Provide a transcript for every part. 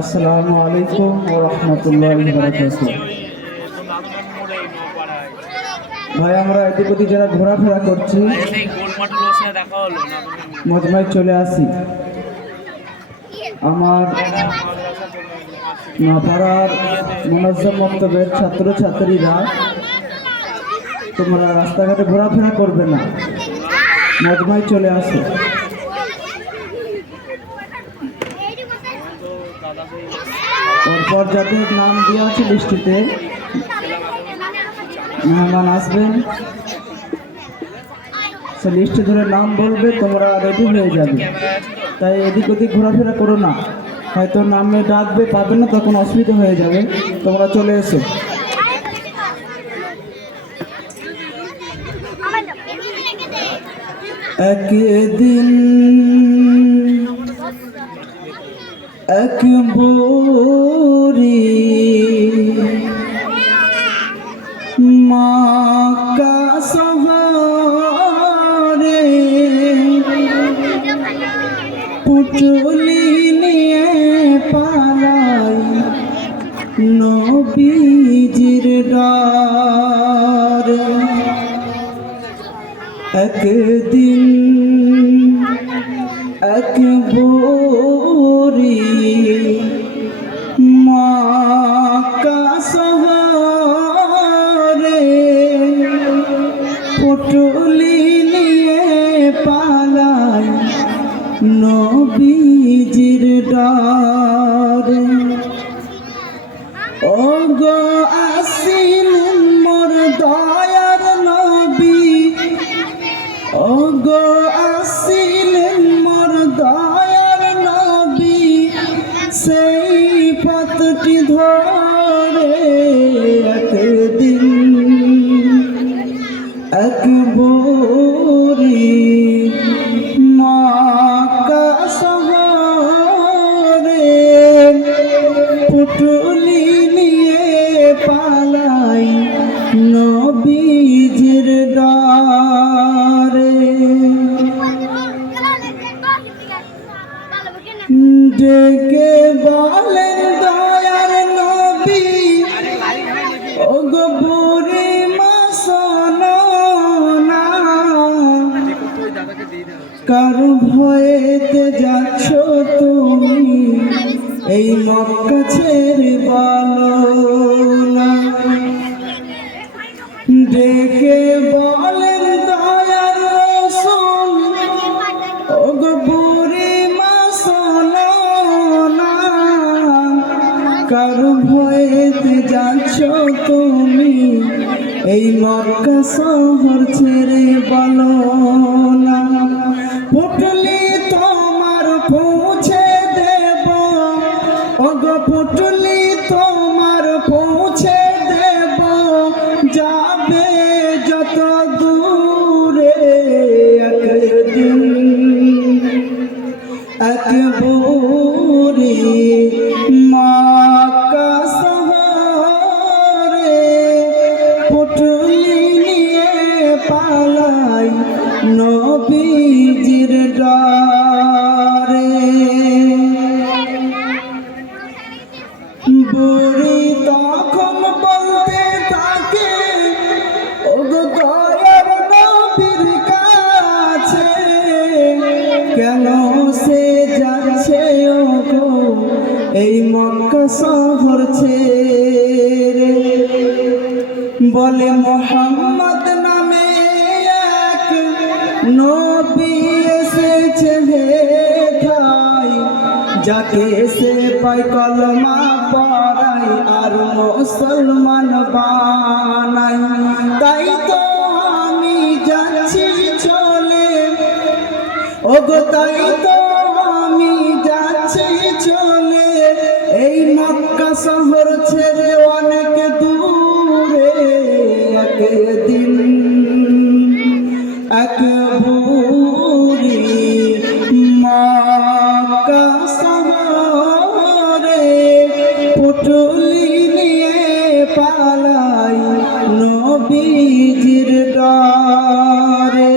আসসালামু আলাইকুম ওয়া রাহমাতুল্লাহি ওয়া বারাকাতুহু। ভাই আমরা এদিক ওদিক যারা ঘোরাফেরা করছি মজমায় চলে আসি। আমার পাড়ার মুনাজ্জম মক্তবের ছাত্রছাত্রীরা তোমরা রাস্তাঘাটে ঘোরাফেরা করবে না, মজমায় চলে আসো। তারপর যাদের নাম দেওয়া আছে লিস্টিতে মেহমান আসবেন, সে লিস্টে ধরে নাম বলবে, তোমরা রেডি হয়ে যাবে। তাই এদিক ওদিক ঘোরাফেরা করো না, হয়তো নামে ডাকবে পাবে না, তখন অসুবিধা হয়ে যাবে। তোমরা চলে এসো। একদিন এক বুড়ি মক্কা শহরে পুটলি নিয়ে পালাই নবীজির ডারে। একদিন এক বুড়ি মক্কা শহরে পুটলি নিয়ে পালাই নবীজির ডারে। ও গো আসিলেন মোর দয়ার নবী, ও গো আসিলেন মোর দয়ার নবী, সেই পথটি ধরে। একদিন এক বুড়ি মক্কা শহরে পুটলি নিয়ে পালাই নবীজির ডারে। ডেকে বলেন দয়ার নবী, ও গো বুড়ি মা শোনো না, কার ভয়েতে যাচ্ছ তুমি এই মক্কা ছেড়ে বলো না। ডেকে বলেন দয়ার রাসূল, ও গো বুড়ি মা শোনো না, কার ভয়েতে যাচ্ছ তুমি এই মক্কা শহর ছেড়ে বলো না। পুটলি তোমার পৌঁছে দেব, ও গো পুটলি তোমার পৌঁছে দেব, যাবে যত দূরে। একদিন এক বুড়ি মক্কা শহরে পুটলি নিয়ে পালাই নবীজির ডারে। বুড়ি তখন বলতে থাকে, ও গো দয়ার নবীর কাছে কেন সে যাচ্ছে ও গো এই মক্কা শহর ছেড়ে। বলে মুহাম্মদ নামে এক নবী এসেছে হে ভাই, যাকে সে পায় কলমা পড়াই আর মুসলমান বানাই। তাই ওগো তাই তো আমি যাচ্ছি চলে এই মক্কা শহর ছেড়ে অনেক দূরে, একদিন এক বুড়ি মক্কা শহরে পুটুলি নিয়ে পালাই নবীজির ডরে।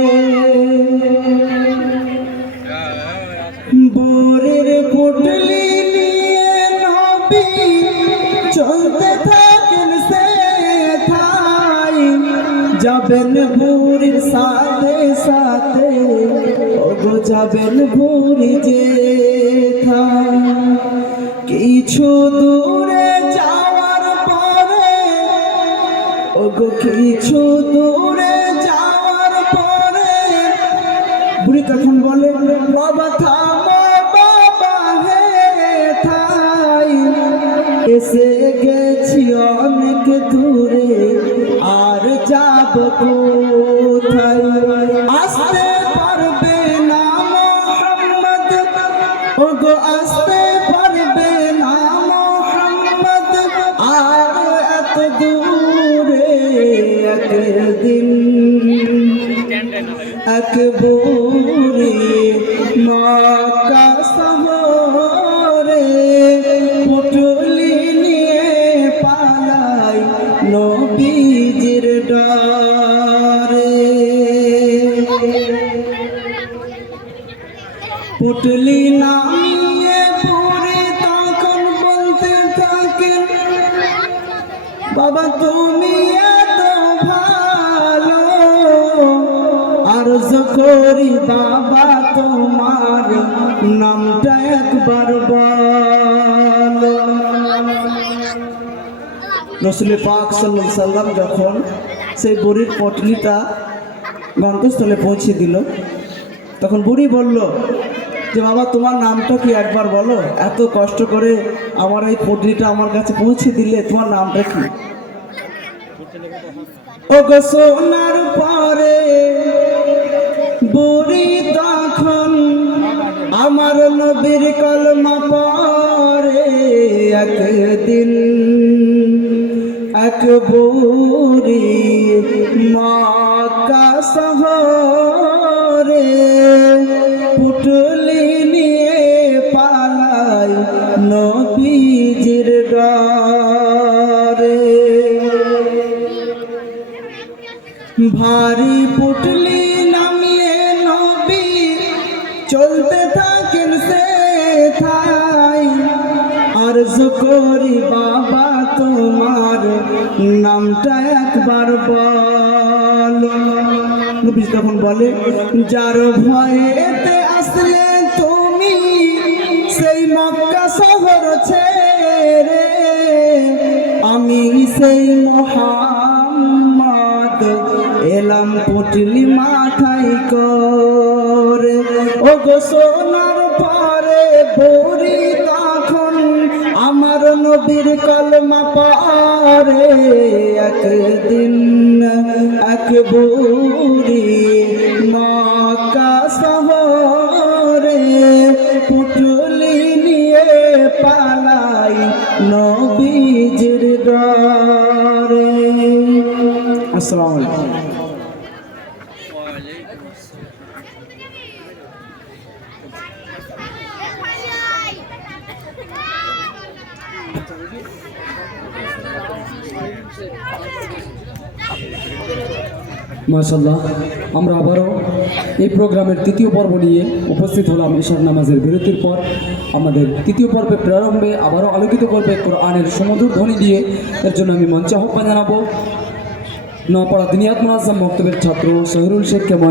বুড়ির পুটলি নিয়ে নবী চলতে থাকেন সে ঠাই, যাবেন বুড়ির সাথে সাথে, ওগো যাবেন বুড়ি যে ঠাই। কিছু দূরে যাওয়ার পরে, ওগো কিছু দূরে যাওয়ার পরে বুড়ি তখন বলে বাবা থামো বাবা হে ঠাই, এসে গেছি অনেক দূরে আর যাব কোথায়। আসতে পারবে না মোহাম্মদ, ওগো আসতে পারবে না মোহাম্মদ, আর এত দূরে একদিন এক বুড়ি মক্কা শহরে পুটলি নিয়ে পালাই নবীজির ডরে। পুটলি নামিয়ে বুড়ি তখন বলতে থাকেন বাবা তুমি এত ভালো, আরজ করি বাবা তোমার নামটা একবার বলো। রাসূল পাক সাল্লাল্লাহু আলাইহি সাল্লাম যখন সেই বুড়ির পটলিটা গন্তব্যস্থলে পৌঁছে দিল, তখন বুড়ি বলল যে বাবা তোমার নামটা কি একবার বলো, এত কষ্ট করে আমার এই পটলিটা আমার কাছে পৌঁছে দিলে, তোমার নামটা কি? ওগো সোনার পরে বুড়ি তখন আমার নবীর কলমা পড়ে, একদিন এক বুড়ি মক্কা শহরে পুটলি নিয়ে পালাই নবীজির ডরে। ভারী পুটলি নামিয়ে নবী চলতে থাকেন সে ঠাই, আরজ করি বাবা তোমার নামটা একবার বলো। নবী তখন বলে যার ভয়েতে আসলে তুমি সেই মক্কা শহর ছেড়ে, আমি সেই মুহাম্মদ এলাম পুটলি মাথায় করে। ওগো সোনার পরে বুড়ি তখন আমার নবীর কলমা পড়ে, একদিন এক বুড়ি মক্কা শহরে পুটলি নিয়ে পালাই নবীজির ডরে। আসসালামু আলাইকুম। মাশাআল্লাহ, আমরা আবারও এই প্রোগ্রামের তৃতীয় পর্ব নিয়ে উপস্থিত হলাম। ঈশার নামাজের বিরতির পর আমাদের তৃতীয় পর্বে প্রারম্ভে আবারও আলোকিত করবে কোরআনের সুমধুর ধ্বনি দিয়ে। এর জন্য আমি মঞ্চে আহ্বান জানাবো নোয়াপাড়া দিনিয়াত মুনাজ্জাম মক্তবের ছাত্র শহীরুল শেখকে।